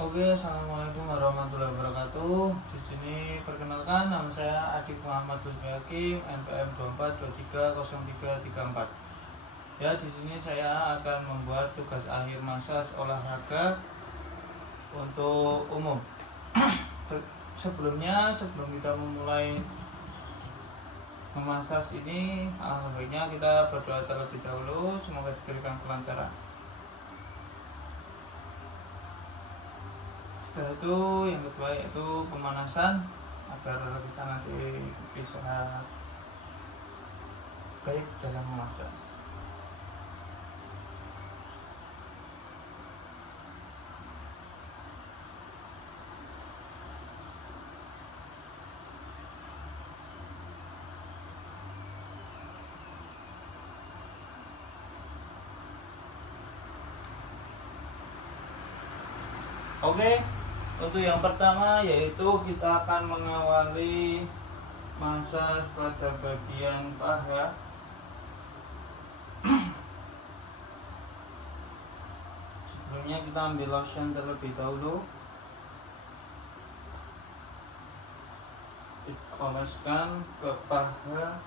Oke, assalamualaikum warahmatullahi wabarakatuh. Di sini perkenalkan, nama saya Adik Muhammad Lutfi Hakim, NPM 24230334. Ya, di sini saya akan membuat tugas akhir massas olahraga untuk umum. Sebelum kita memulai memasas ini, baiknya kita berdoa terlebih dahulu. Semoga diberikan kelancaran. Setelah itu yang kedua yaitu pemanasan agar kita nanti bisa baik dalam memasas. Oke, untuk yang pertama yaitu kita akan mengawali massas pada bagian paha. Sebelumnya kita ambil lotion terlebih dahulu. Kita oleskan ke paha.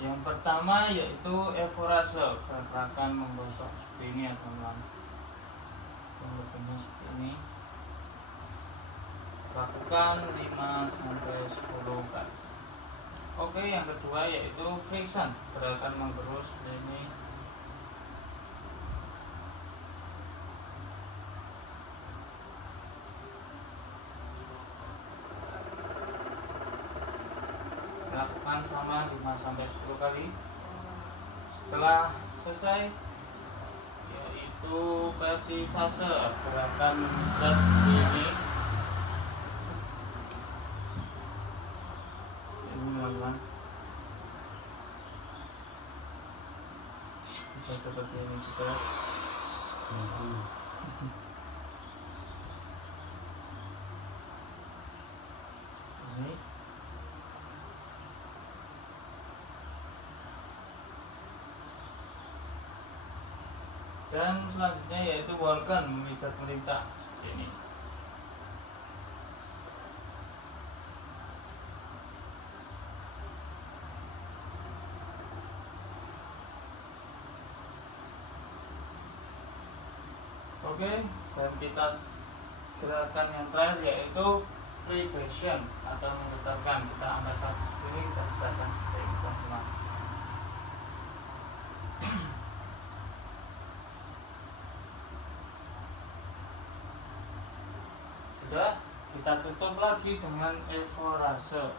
Yang pertama yaitu evorase, gerakan menggosok seperti ini ya teman-teman. Seperti ini. Lakukan 5-10 kali. Oke, yang kedua yaitu friction, gerakan menggerus seperti ini. Lakukan sama 5-10 kali. Setelah selesai yaitu vertisase, gerakan memijat seperti ini. Teman-teman bisa seperti ini juga. Ini dan selanjutnya yaitu Walken, memijat melintang seperti ini. Oke, dan kita gerakan yang terakhir yaitu vibration atau menggetarkan. Kita angkat kaki seperti ini, kita getarkan seperti ini teman-teman. Sudah, kita tutup lagi dengan evorase.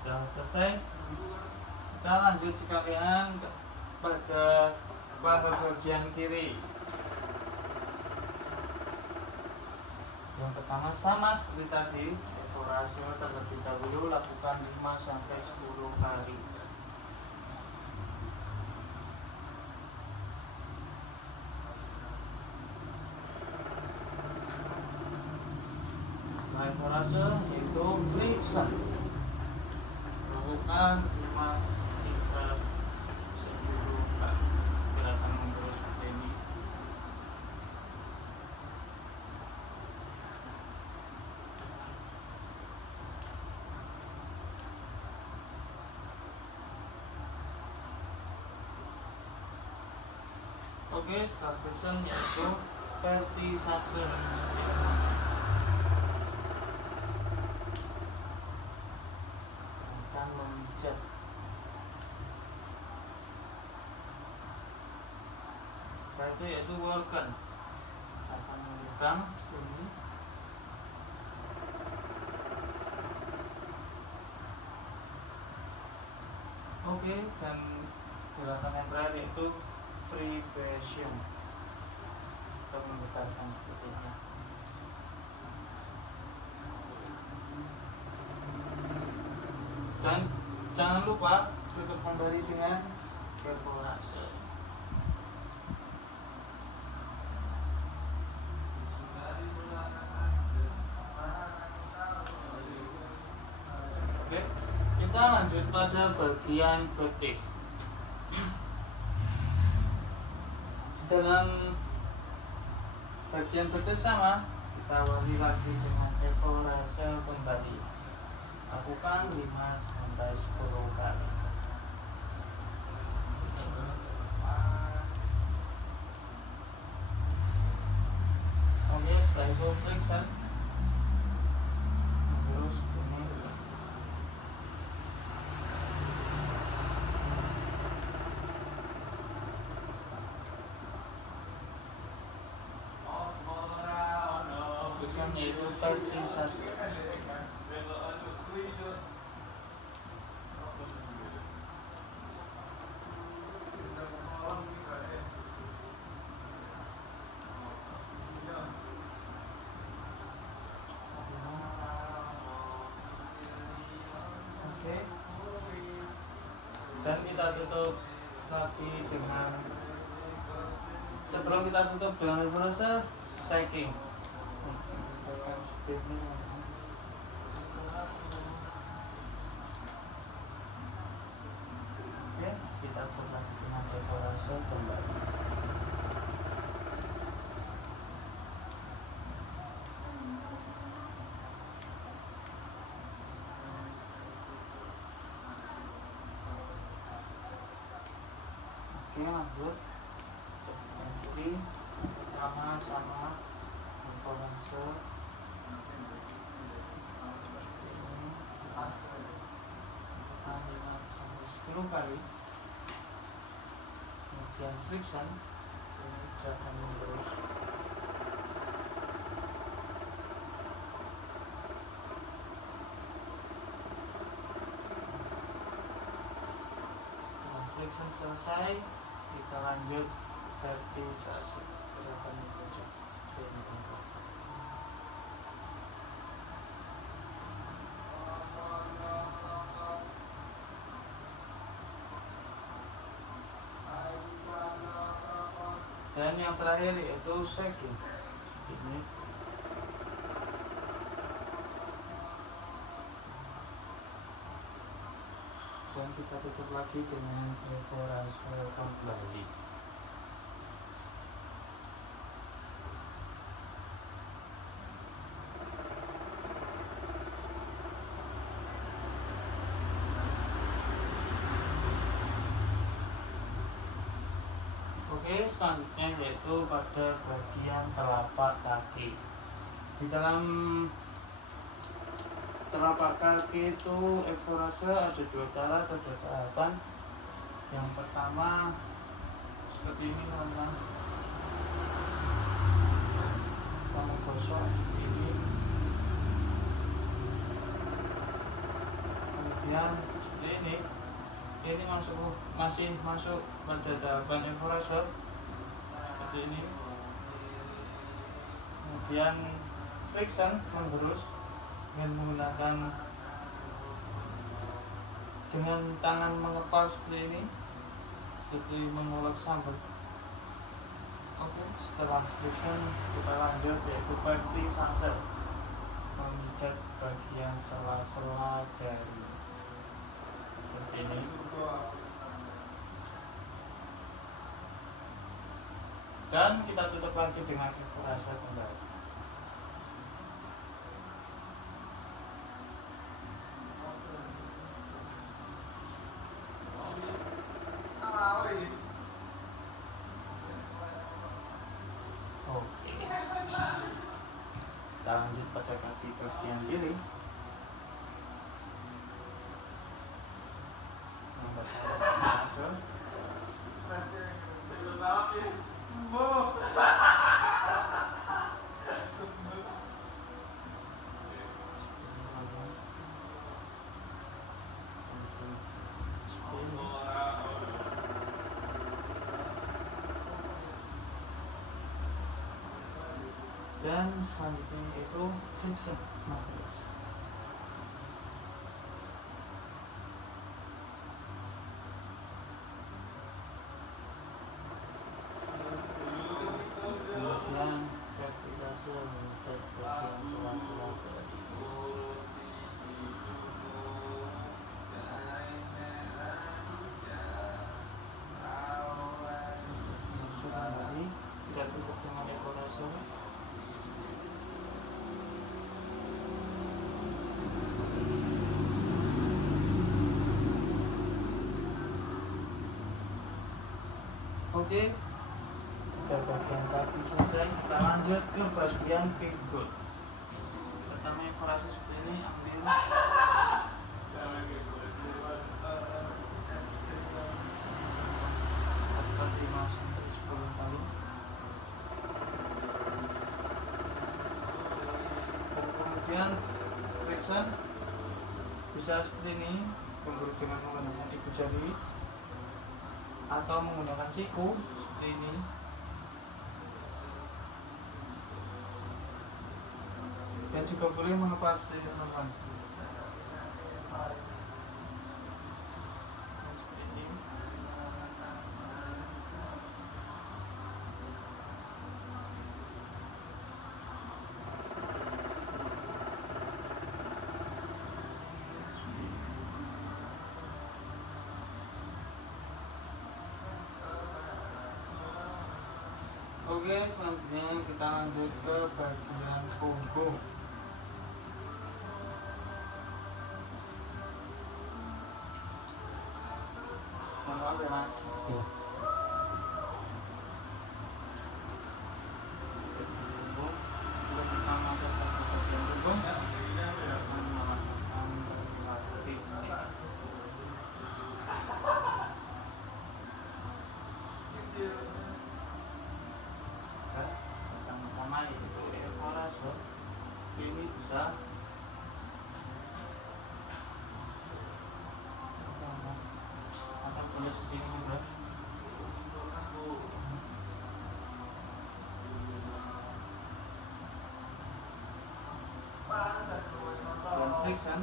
Sudah selesai, kita lanjut sekalian pada paha bagian kiri. Yang pertama sama seperti tadi, evorase terlebih dahulu, lakukan 5-10 kali. Setelah evorase yaitu friction, lakukan 5-10 kali. Gerakan menggerus seperti ini. Oke, setelah friction yaitu vertisase. Akan memijat. Setelah itu yaitu Walken, akan melintang seperti ini. Oke, dan gerakan yang terakhir yaitu vibration, untuk menggetarkan seperti ini. Dan jangan lupa tutup kembali dengan evorase. kita lanjut pada bagian betis. Dalam bagian betis sama, kita awali lagi dengan evaluasi kembali. Lakukan 5-10 kali. Oke, setelah itu friction. Terus ini. Friction yaitu pertisasi. Dan kita tutup lagi dengan, sebelum kita tutup dengan reverse shaking. Oke, kita tutup lagi dengan reverse kembali. Oke, lanjut. Jadi pertama sama referensi ini 10 kali. Kemudian friction ini akan terus. Setelah friction selesai, kita lanjut vertisasi. Gerakan vertisasi. Dan yang terakhir yaitu shaking. Ini dan kita tutup lagi dengan evaluasi kembali. Oke, selanjutnya yaitu pada bagian telapak kaki. Di dalam telapak kaki itu evaluasi ada 2 cara atau 2 tahapan. Yang pertama seperti ini, teman-teman. Kamu gosok seperti ini. Kemudian seperti ini. Ini masih masuk pada tahapan evaluasi seperti ini. Kemudian friction menerus dengan menggunakan dengan tangan mengepal seperti ini, seperti mengulek sambal. Oke, setelah friction kita lanjut yaitu vertisasi, memijat bagian sela-sela jari seperti ini. Dan kita tutup lagi dengan evaluasi kembali. Oke, kita lanjut pada kaki bagian kiri. Yang pertama langsung. Dan selanjutnya itu friction menerus. Kemudian vertisasi memijat bagian sela-sela jari. Oke, udah bagian kaki selesai, kita lanjut ke bagian pinggul. Pertama evaluasi seperti ini, ambil 5 sampai 10 kali. Kemudian friction bisa seperti ini, memburu dengan menggunakan ibu jari atau menggunakan siku seperti ini. Dan juga boleh mengepal seperti ini, teman-teman. Seperti ini. Oke, selanjutnya kita lanjut ke bagian punggung. Maaf ya mas. Punggung. Sebelum kita masuk ke bagian punggung, pertama-tama itu evaluasi ini bisa atau boleh seperti ini juga. Dan friction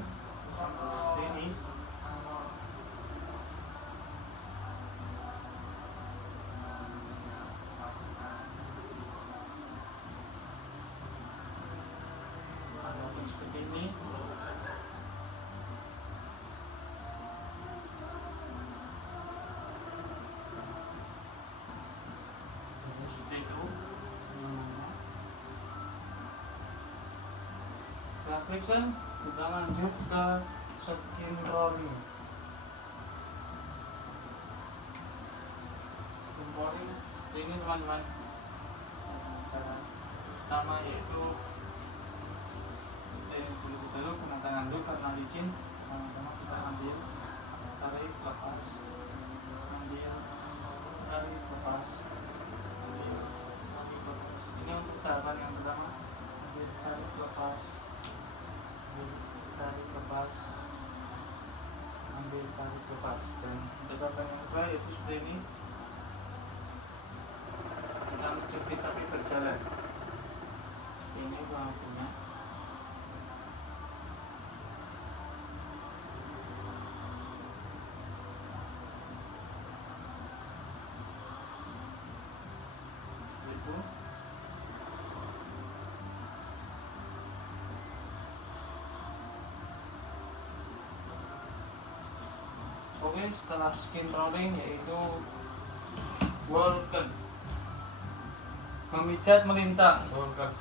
seperti ini. Seperti ini. Seperti itu. Setelah friction, kita lanjut ke skin rolling. Skin rolling seperti ini, teman-teman. Cara pertama yaitu dulu kena tangan dulu karena licin. Teman-teman, kita ambil, tarik, lepas, ambil, tarik, lepas, ambil, tarik, lepas. Ini untuk tahapan yang pertama. Ambil, tarik, lepas, ambil, tarik, lepas, ambil, tarik, lepas. Dan untuk tahapan yang kedua yaitu seperti ini. Kita menjepit tapi berjalan. Seperti ini kurang. Oke, setelah skin rolling yaitu walker, memijat melintang. Walker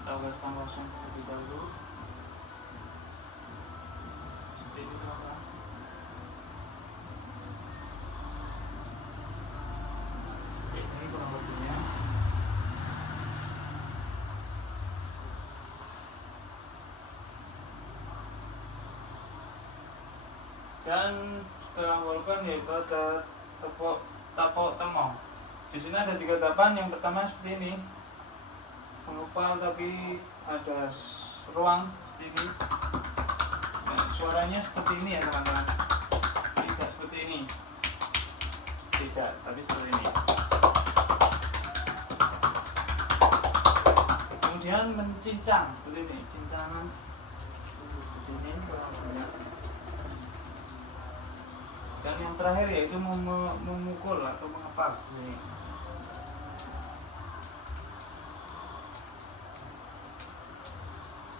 kita gaskan kosong terlebih dahulu seperti ini, teman-teman. Seperti ini kurang lebihnya. Dan setelah walkan yaitu ada tapok temong. Di sini ada 3 tahapan. Yang pertama seperti ini, mengepal tapi ada ruang seperti ini. Dan suaranya seperti ini ya, teman-teman. Tidak seperti ini, tidak, tapi seperti ini. Kemudian mencincang seperti ini, cincangan seperti ini kurang banyak. Dan yang terakhir yaitu memukul atau mengepal seperti ini.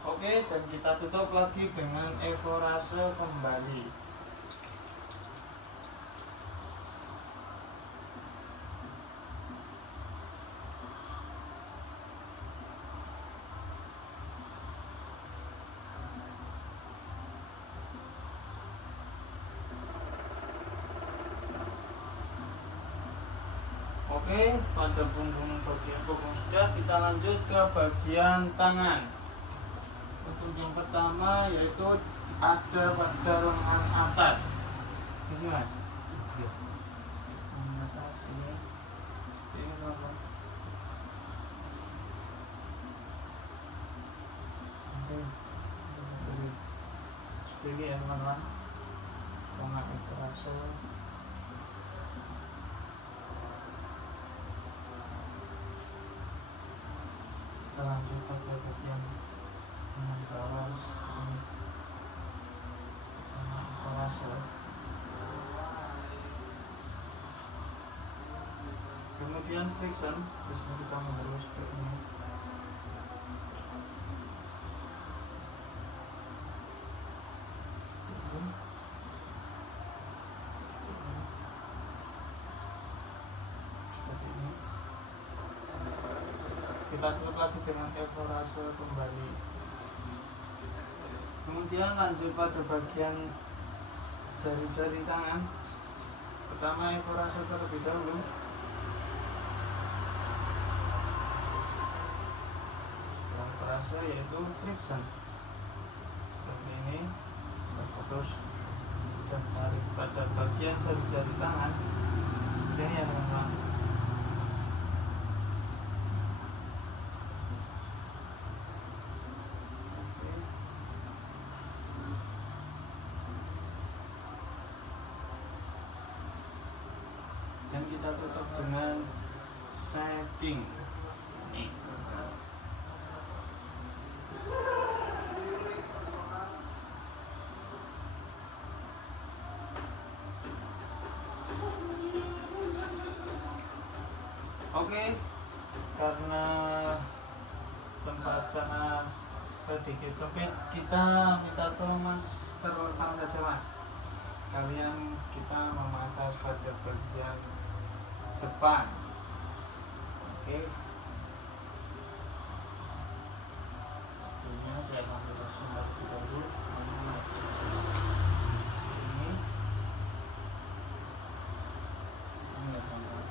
Oke, dan kita tutup lagi dengan evorase kembali. Oke, pada punggung bagian punggung sudah, kita lanjut ke bagian tangan. Untuk yang pertama yaitu ada pada lengan atas. Di sini mas. Lengan atas ini. Ini apa? Seperti ya teman-teman. Lengan itu rasa. Kita lanjut pada bagian lengan bawah seperti ini. Lengan itu rasa. Kemudian friction, terus kita memperluas seperti ini. Seperti ini. Kita tutup lagi dengan evorase kembali. Kemudian lanjut pada bagian jari-jari tangan. Pertama evorase terlebih dahulu. Yaitu friction seperti ini, terus dan tarik pada bagian jari-jari tangan ini ya teman-teman. Dan kita tutup dengan setting ini. Oke, karena tempat sana sedikit sempit, kita minta tolong mas terlentang saja mas. Sekalian kita memasang pada bagian depan. Oke. Tentunya saya ambil sumber dulu. Ini. Ini ya teman-teman.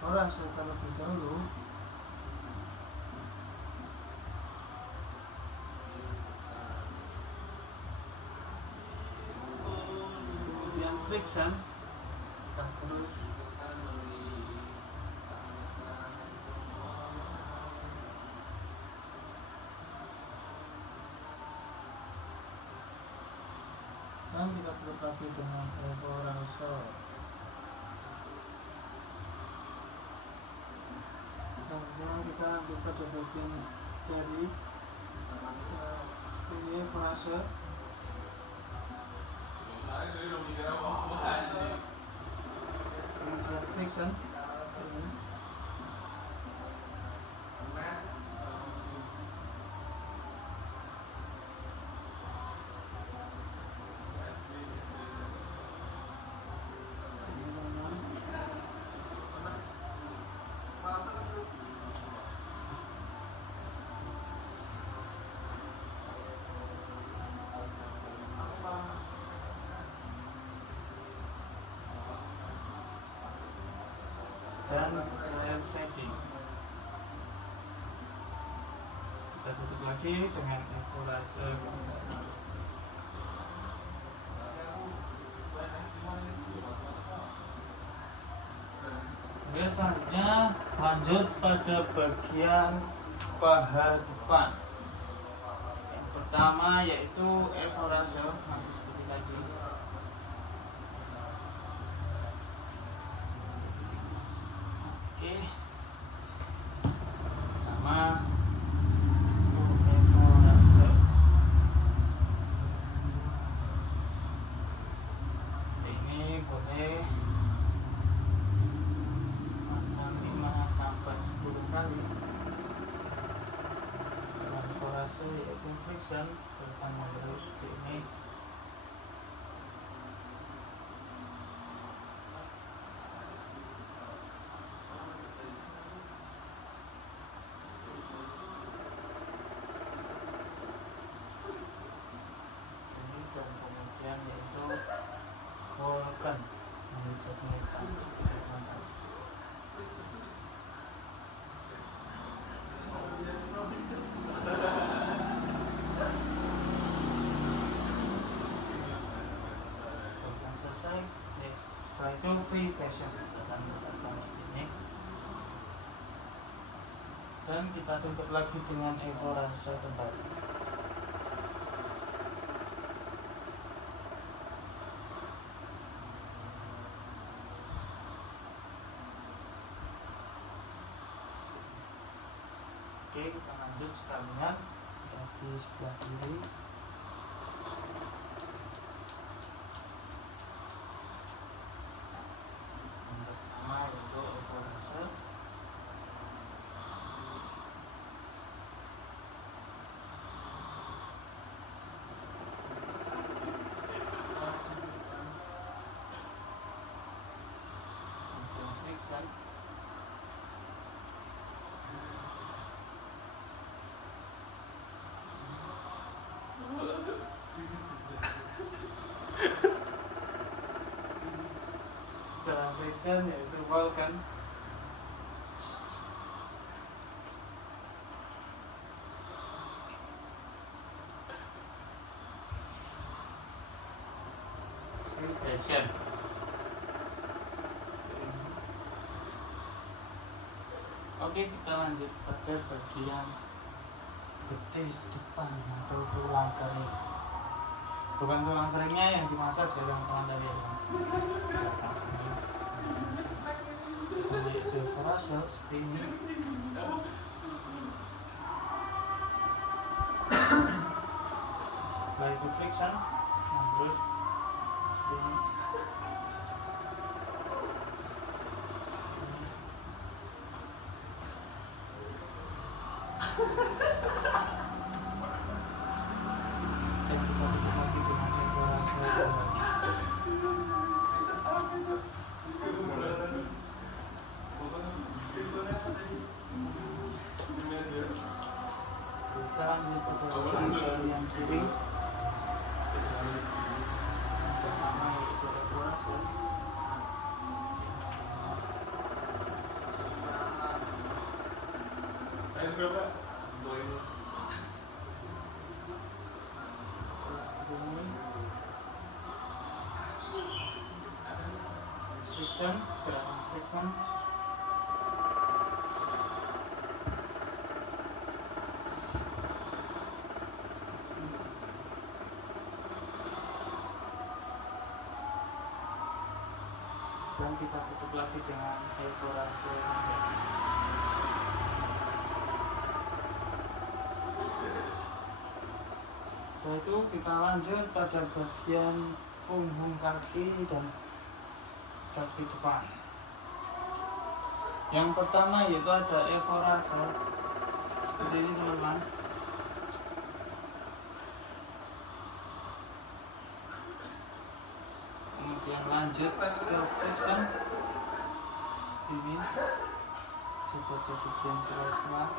Evorase terlebih dahulu. Kemudian friction. Kita terus dan kita tutup lagi dengan evorase. Selanjutnya kita ambil pada bagian jari seperti ini, evorase. Kemudian friction ini. Dan setting. Kita tutup lagi dengan evorase. Oke, selanjutnya lanjut pada bagian paha depan. Yang pertama yaitu evorase, masih seperti tadi. Oke, pertama evorase. Ini boleh 5 sampai 10 kali. Setelah evorase yaitu friction, pertama terus seperti ini. kemudian yaitu Vulkan menghujat metan sedikit mantap. Vulkan selesai, setelah itu free passion akan mendapatkan ini. Dan kita tutup lagi dengan evorase kembali. Oke, kita lanjut sekalian di sebelah kiri. Yang pertama yaitu evorase. Friction. Setelah friction yaitu Vulkan. Free passion. Oke, kita lanjut pada bagian betis depan atau tulang kering. Bukan tulang keringnya yang dimasak ya, teman-teman tadi ya. Jadi itu evorase seperti ini. Setelah itu friction, terus ini. Dan kita tutup lagi dengan evorase. Kita lanjut pada yang kiri. Pertama yaitu evorase. Friction, gerakan friction. Dan kita tutup lagi dengan evorase. Setelah itu kita lanjut pada bagian punggung kaki dan kaki depan. Yang pertama yaitu ada evorase seperti ini, teman-teman. Kemudian lanjut ke friction ini, coba jadi semua.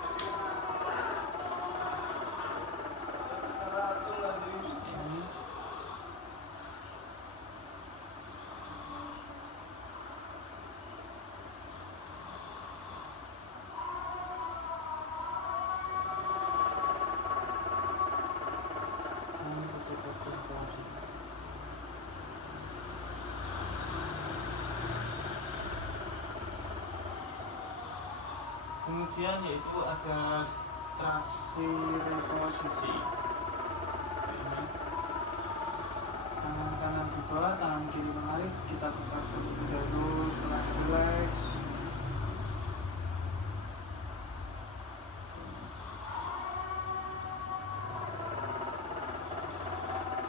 Ini kemudian yaitu ada traksi reposisi. Tangan kanan di bawah, tangan kiri menarik, kita buka terlebih dahulu setelah relax.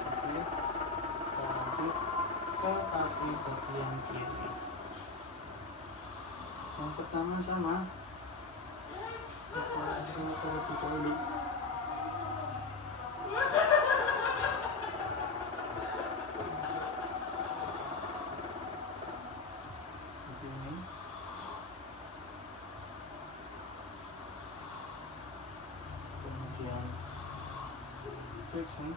Oke, kita lanjut ke kaki bagian kiri. Yang pertama sama, evorase terlebih dahulu. Begini. Kemudian friction.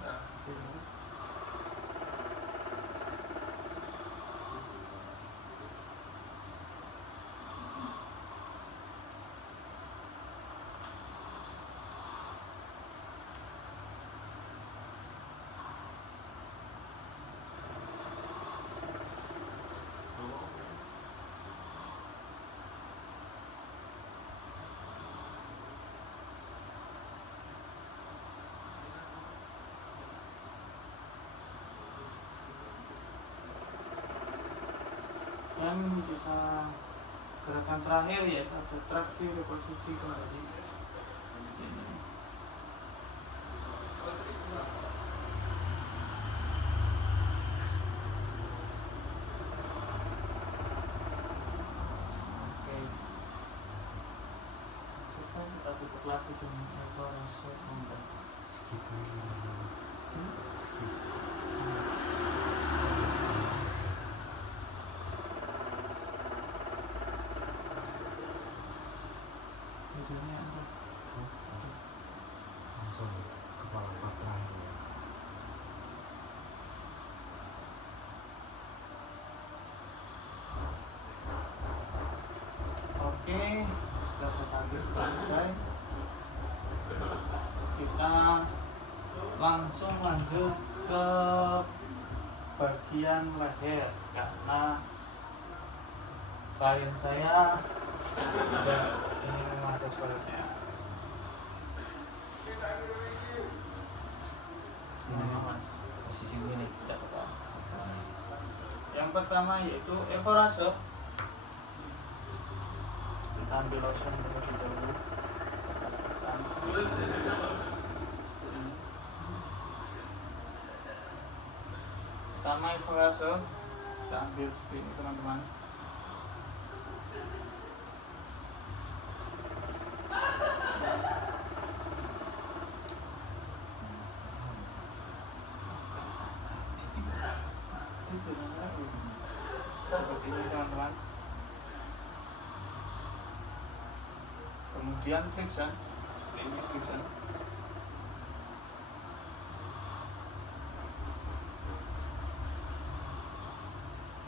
kemudian kita gerakan terakhir yaitu ada traksi reposisi kembali. Ini. Oke, selesai, kita tutup lagi dengan evaluasi member. Skip. Tujuannya apa? Langsung kepala patah itu ya. Oke, data tadi sudah selesai. Kita langsung lanjut ke bagian leher karena klien saya tidak ingin memasang sebenarnya. Mas, Posisi ini nih. tidak apa-apa. Maksudnya. Yang pertama yaitu evorase. Kita ambil lotion terlebih dahulu. Pertama evorase, kita ambil seperti ini teman-teman. Seperti ini teman-teman. Kemudian friction, seperti ini friction.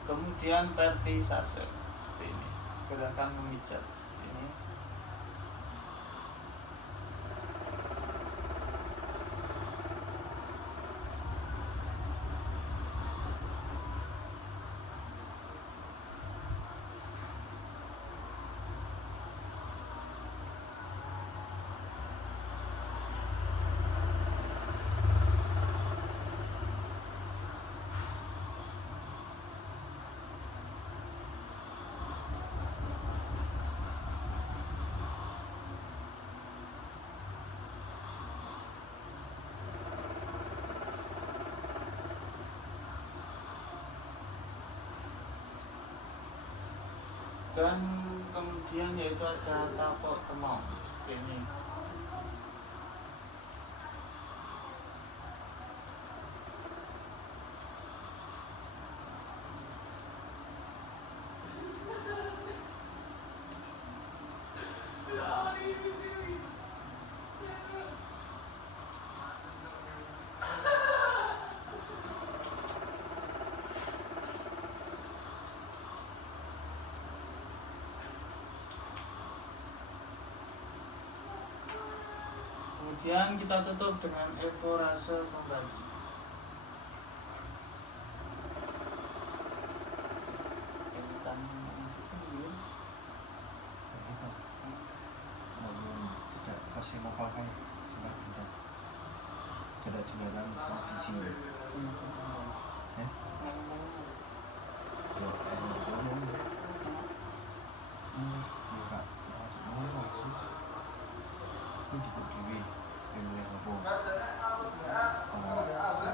Kemudian vertisase, seperti ini, gerakan memijat seperti ini. Dan kemudian yaitu ada tapok temau seperti ini. Kemudian kita tutup dengan evorase kembali. Tidak kasih lokal kan sudah tidak. Tidak jembatan di sini. Ya. Ya, enggak masuk langsung. Ini cukup dewi. Ini apa?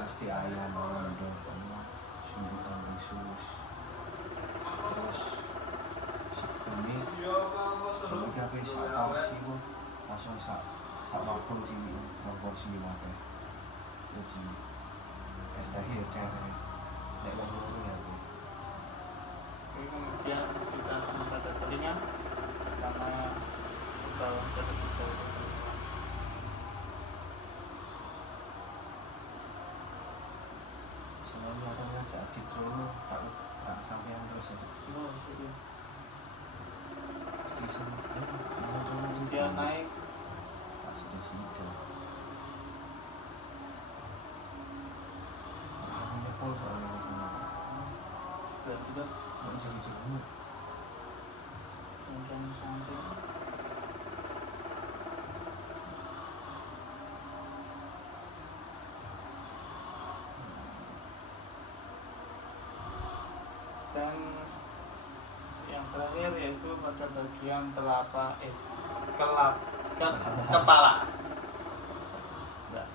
Mesti ayam, mendong, sumbutan khusus. Terus sebelumnya ketika bisa porsi itu langsung sak wabung cimi porsi lima jadi estahil cara nek wong ya. Kemudian kita pada telinga karena bawah kita semuanya katanya saat di trono tak sampean terus ya. Dia naik tak sudah sudah. Aku nyepol soalnya dan juga mau jadi mungkin samping. Dan yang terakhir yaitu pada bagian kepala. Nah,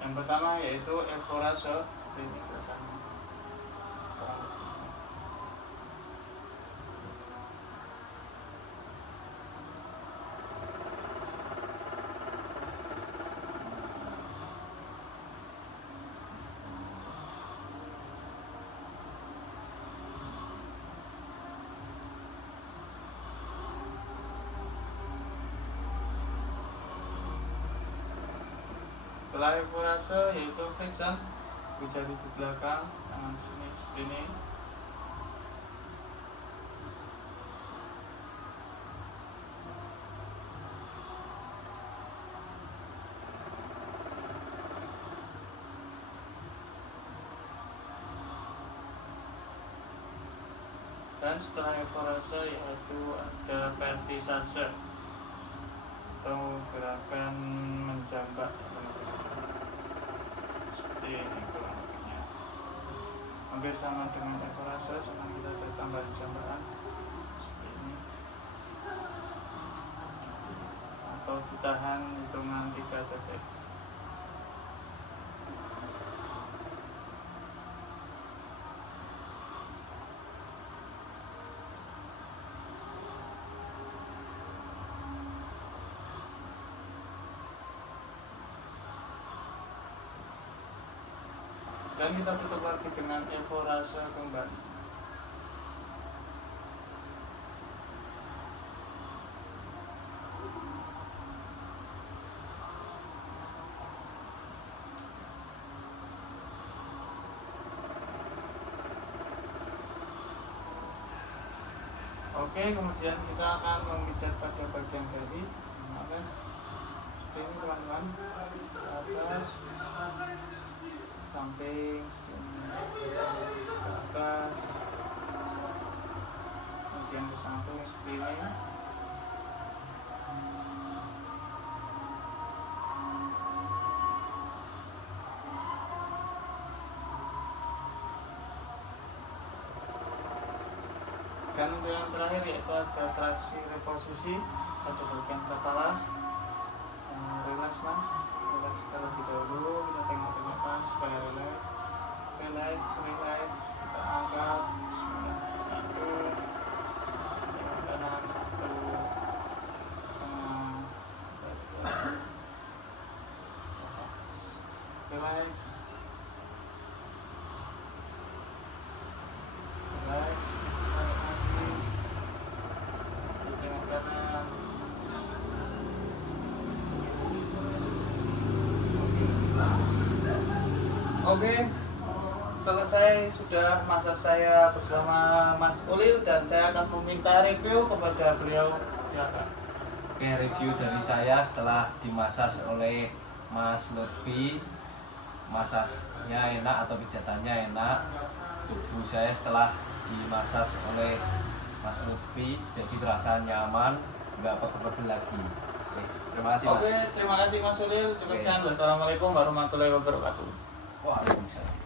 yang pertama yaitu evorase, seperti ini bersama. Setelah evorase yaitu fixan, bisa di belakang tangan sini seperti ini. Dan setelah evorase yaitu ada vertisase atau gerakan menjambak seperti ini kurang lebihnya. Hampir sama dengan evorase, cuma kita tambah jambakan seperti ini, atau ditahan hitungan 3 detik. Dan kita tutup lagi dengan evorase kembali. Oke, kemudian kita akan memijat pada bagian kaki. Atas, seperti ini teman-teman, atas, samping, ke atas, kemudian ke samping seperti ini. Dan untuk yang terakhir yaitu ada traksi reposisi pada bagian kepala. Relax mas, relax terlebih dahulu, kita tengok-tengok mas supaya relax, kita angkat, satu, kanan, satu, relax, Oke, selesai sudah masa saya bersama Mas Ulil dan saya akan meminta review kepada beliau. Silakan. Oke, review dari saya setelah dimasas oleh Mas Lutfi. Masasnya enak atau pijatannya enak. Tubuh saya setelah dimasas oleh Mas Lutfi jadi terasa nyaman, nggak pegel-pegel lagi. Oke, terima kasih Mas. Oke, terima kasih Mas Ulil. Cukup sekian. Wassalamualaikum warahmatullahi wabarakatuh. Waalaikumsalam.